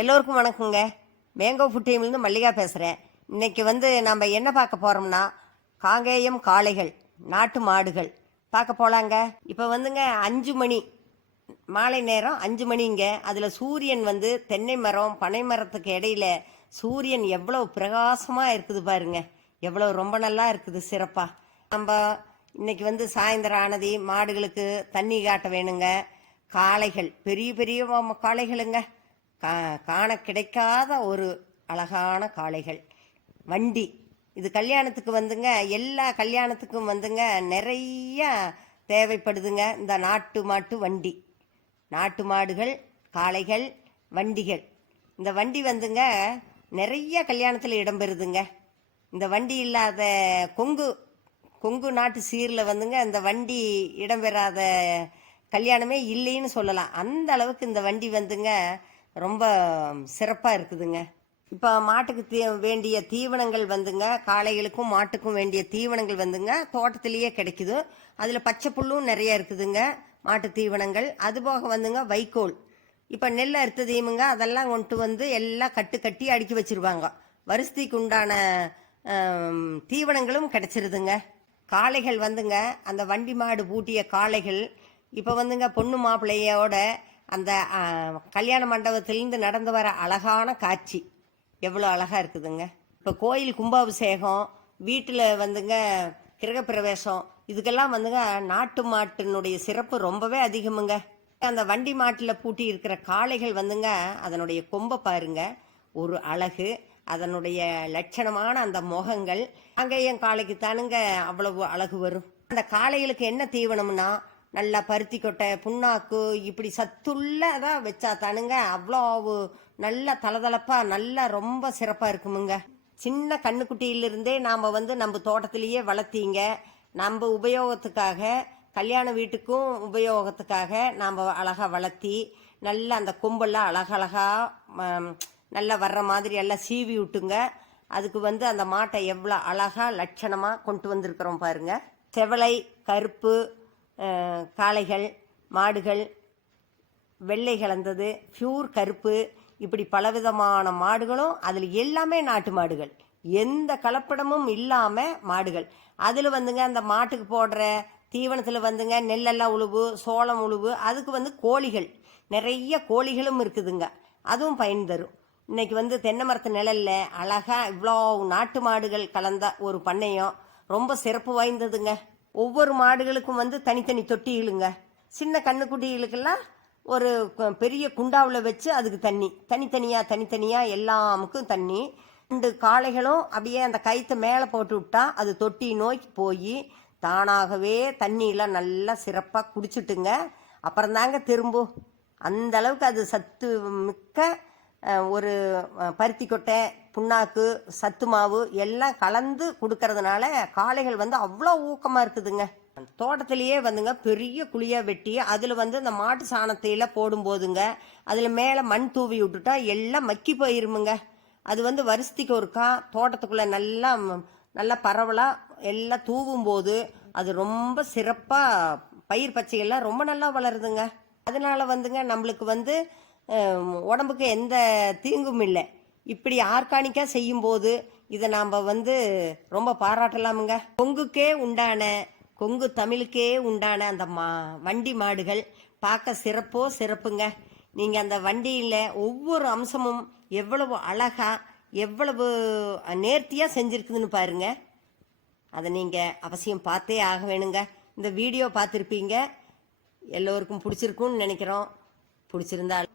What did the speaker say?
எல்லோருக்கும் வணக்கங்க. Mango food டீம்லேருந்து Mallika பேசுகிறேன் இன்றைக்கி வந்து நம்ம என்ன பார்க்க போகிறோம்னா காங்கேயம் காளைகள் நாட்டு மாடுகள். பார்க்க போகலாங்க இப்போ வந்துங்க அஞ்சு மணி மாலை நேரம் அஞ்சு மணிங்க. அதில் சூரியன் வந்து தென்னை மரம் பனை மரத்துக்கு இடையில சூரியன் எவ்வளோ பிரகாசமாக இருக்குது பாருங்க. எவ்வளோ ரொம்ப நல்லா இருக்குது சிறப்பாக நம்ம இன்னைக்கு வந்து சாயந்தரம் ஆனதி மாடுகளுக்கு தண்ணி காட்ட வேணுங்க. காளைகள் பெரிய பெரிய காளைகளுங்க. கா காண கிடைக்காத ஒரு அழகான காளைகள். வண்டி. இது கல்யாணத்துக்கு வந்துங்க. எல்லா கல்யாணத்துக்கும் வந்துங்க. நிறைய தேவைப்படுதுங்க. இந்த நாட்டு மாட்டு வண்டி. நாட்டு மாடுகள் காளைகள் வண்டிகள். இந்த வண்டி வந்துங்க நிறைய கல்யாணத்தில் இடம்பெறுதுங்க இந்த வண்டி இல்லாத கொங்கு கொங்கு நாட்டு சீரில் வந்துங்க இந்த வண்டி இடம்பெறாத கல்யாணமே இல்லைன்னு சொல்லலாம். அந்த அளவுக்கு இந்த வண்டி வந்துங்க ரொம்ப சிறப்பாக இருக்குதுங்க. இப்போ மாட்டுக்கு தீ வேண்டிய தீவனங்கள் வந்துங்க. காளைகளுக்கும் மாட்டுக்கும் வேண்டிய தீவனங்கள் வந்துங்க. தோட்டத்திலேயே கிடைக்குது. அதில் பச்சை புல்லும் நிறைய இருக்குதுங்க மாட்டு தீவனங்கள். அதுபோக வந்துங்க வைக்கோல். இப்போ நெல் அறுத்ததையுமுங்க அதெல்லாம் கொண்டு வந்து எல்லாம் கட்டு கட்டி அடுக்கி வச்சிருவாங்க. வருஷத்துக்கு உண்டான தீவனங்களும் கிடைச்சிருதுங்க. காளைகள் வந்துங்க அந்த வண்டி மாடு பூட்டிய காளைகள். இப்போ வந்துங்க பொண்ணு மாப்பிள்ளையோட அந்த கல்யாண மண்டபத்திலேருந்து நடந்து வர அழகான காட்சி. எவ்வளோ அழகாக இருக்குதுங்க. இப்போ கோயில் கும்பாபிஷேகம் வீட்டில் வந்துங்க கிரகப்பிரவேசம் இதுக்கெல்லாம் வந்துங்க நாட்டு மாட்டினுடைய சிறப்பு ரொம்பவே அதிகமுங்க. அந்த வண்டி மாட்டில் பூட்டி இருக்கிற காளைகள் வந்துங்க அதனுடைய கொம்பை பாருங்க. ஒரு அழகு அதனுடைய லட்சணமான அந்த முகங்கள் அங்கே என் காளைக்கு தானுங்க அவ்வளவு அழகு வரும். அந்த காளைகளுக்கு என்ன தீவனம்னா நல்லா பருத்தி கொட்டை புண்ணாக்கு இப்படி சத்துள்ளதாக வச்சா தானுங்க. அவ்வளோ நல்ல தளதளப்பா நல்லா ரொம்ப சிறப்பாக இருக்குமுங்க. சின்ன கண்ணுக்குட்டியிலிருந்தே நாம் வந்து நம்ம தோட்டத்திலேயே வளர்த்தீங்க. நம்ம உபயோகத்துக்காக கல்யாண வீட்டுக்கும் உபயோகத்துக்காக நாம் அழகாக வளர்த்தி நல்ல அந்த கொம்பெல்லாம் அழகழகா ம, நல்லா வர்ற மாதிரி எல்லாம் சீவி விட்டுங்க. அதுக்கு வந்து அந்த மாட்டை எவ்வளோ அழகாக லட்சணமாக கொண்டு வந்திருக்கிறோம் பாருங்க. செவலை கருப்பு காளைகள் மாடுகள் வெள்ளை கலந்தது பியூர் கருப்பு இப்படி பலவிதமான மாடுகளும் அதில் எல்லாமே நாட்டு மாடுகள். எந்த கலப்படமும் இல்லாமல் மாடுகள். அதில் வந்துங்க அந்த மாட்டுக்கு போடுற தீவனத்தில் வந்துங்க நெல்லெல்லாம் உழுவு சோளம் உழுவு அதுக்கு வந்து கோழிகள். நிறைய கோழிகளும் இருக்குதுங்க. அதுவும் பயன் தரும். இன்னைக்கு வந்து தென்னை மரத்து நிழல்ல அழகாக இவ்வளோ நாட்டு மாடுகள் கலந்த ஒரு பண்ணையம். ரொம்ப சிறப்பு வாய்ந்ததுங்க. ஒவ்வொரு மாடுகளுக்கும் வந்து தனித்தனி தொட்டிகளுங்க சின்ன கண்ணுக்குட்டிகளுக்கெல்லாம் ஒரு பெரிய குண்டாவில் வச்சு அதுக்கு தண்ணி. தனித்தனியாக தனித்தனியாக எல்லாமுக்கும் தண்ணி. ரெண்டு காளைகளும் அப்படியே அந்த கயிற்று மேலே போட்டு விட்டா அது தொட்டி நோக்கி போய் தானாகவே தண்ணியெல்லாம் நல்லா சிறப்பாக குடிச்சிட்டுங்க. அப்புறம் தாங்க திரும்பும். அந்த அளவுக்கு அது சத்து மிக்க ஒரு பருத்தி கொட்டை புண்ணாக்கு சத்து மாவு எல்லாம் கலந்து கொடுக்கறதுனால காளைகள் வந்து அவ்வளோ ஊக்கமாக இருக்குதுங்க. தோட்டத்திலேயே வந்துங்க பெரிய குழியாக வெட்டி அதில் வந்து இந்த மாட்டு சாணத்தையெல்லாம் போடும்போதுங்க அதில் மேலே மண் தூவி விட்டுட்டா எல்லாம் மக்கி போயிருமுங்க. அது வந்து வருஷத்துக்கு ஒருக்கா தோட்டத்துக்குள்ளே நல்லா நல்லா பரவலாக எல்லாம் தூவும் போது அது ரொம்ப சிறப்பாக பயிர் பச்சைகள்லாம் ரொம்ப நல்லா வளருதுங்க. அதனால வந்துங்க நம்மளுக்கு வந்து உடம்புக்கு எந்த தீங்கும் இல்லை. இப்படி ஆர்கானிக்காக செய்யும்போது இதை நாம் வந்து ரொம்ப பாராட்டலாமுங்க. கொங்குக்கே உண்டான கொங்கு தமிழுக்கே உண்டான அந்த மா வண்டி மாடுகள் பார்க்க சிறப்போ சிறப்புங்க. நீங்கள் அந்த வண்டியில் ஒவ்வொரு அம்சமும் எவ்வளவு அழகா எவ்வளவு நேர்த்தியாக செஞ்சுருக்குதுன்னு பாருங்க. அதை நீங்கள் அவசியம் பார்த்தே ஆக வேணுங்க. இந்த வீடியோ பார்த்துருப்பீங்க. எல்லோருக்கும் பிடிச்சிருக்கும்னு நினைக்கிறோம். பிடிச்சிருந்தால்